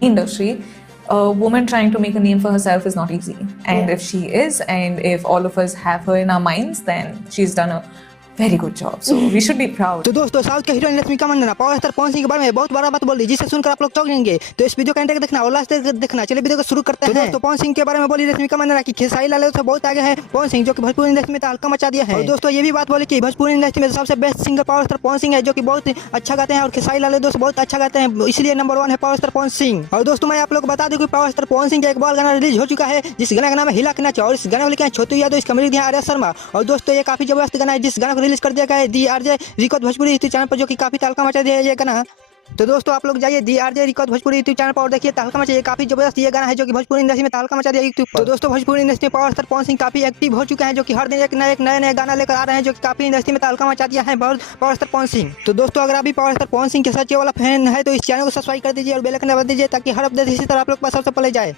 industry, a woman trying to make a name for herself is not easy. And Yeah. if she is, and if all of us have her in our minds, then she's done a very good job. So we should be proud. तो दोस्तों south के heroine Rashmika Mandanna power star Pawan Singh के बारे में बहुत बड़ा बात बोल दी जिसे सुनकर आप लोग चौंक जाएंगे। तो इस वीडियो का एंड तक देखना और लास्ट तक देखना। चलिए वीडियो को शुरू करते हैं। दोस्तों पवन सिंह के बारे में बोली रश्मिका मंदाना की खेसारी लाल से बहुत आगे है पवन सिंह, जो कि भोजपुरी इंडस्ट्री में हल्का मचा दिया है। और दोस्तों ये भी बात बोली कि भोजपुरी इंडस्ट्री में सबसे best singer power star Pawan Singh है, जो कि बहुत अच्छा गाते हैं। और खेसारी लाल दोस्तों बहुत अच्छा गाते हैं, इसलिए नंबर 1 है पावर स्टार पवन सिंह। और दोस्तों मैं आप लोग बता दूं कि पावर स्टार पवन सिंह का एक बार गाना रिलीज हो चुका है, जिस गाने का नाम है हिला के नाचो। और इस गाने को लिखे हैं छोटू यादव, इसका म्यूजिक दिया आर्या शर्मा। और दोस्तों ये काफी जबरदस्त गाना है, जिस गाने को रिलीज कर दिया गया है the RJ record Bhojpuri YouTube channel पर, जो कि काफी तहलका मचा दिया है ये गाना। तो दोस्तों आप लोग जाइए the RJ record Bhojpuri YouTube channel पर और देखिए तहलका मचा, ये काफी जबरदस्त ये गाना है, जो कि भोजपुरी इंडस्ट्री में तहलका मचा दिया यूट्यूब पर। तो दोस्तों भोजपुरी इंडस्ट्री में पावर स्टार पवन सिंह काफी एक्टिव हो चुके हैं, जो कि हर दिन एक नए गाना लेकर आ रहे हैं, जो कि काफी इंडस्ट्री में तहलका मचा दिया है पावर स्टार पवन सिंह। तो दोस्तों अगर अभी पावर स्टार पवन सिंह के सच्चे वाला फैन है तो इस चैनल को सब्सक्राइब कर दीजिए और बेल आइकन दबा दीजिए, ताकि हर अपडेट इसी तरह आप लोग पास सबसे पहले जाए।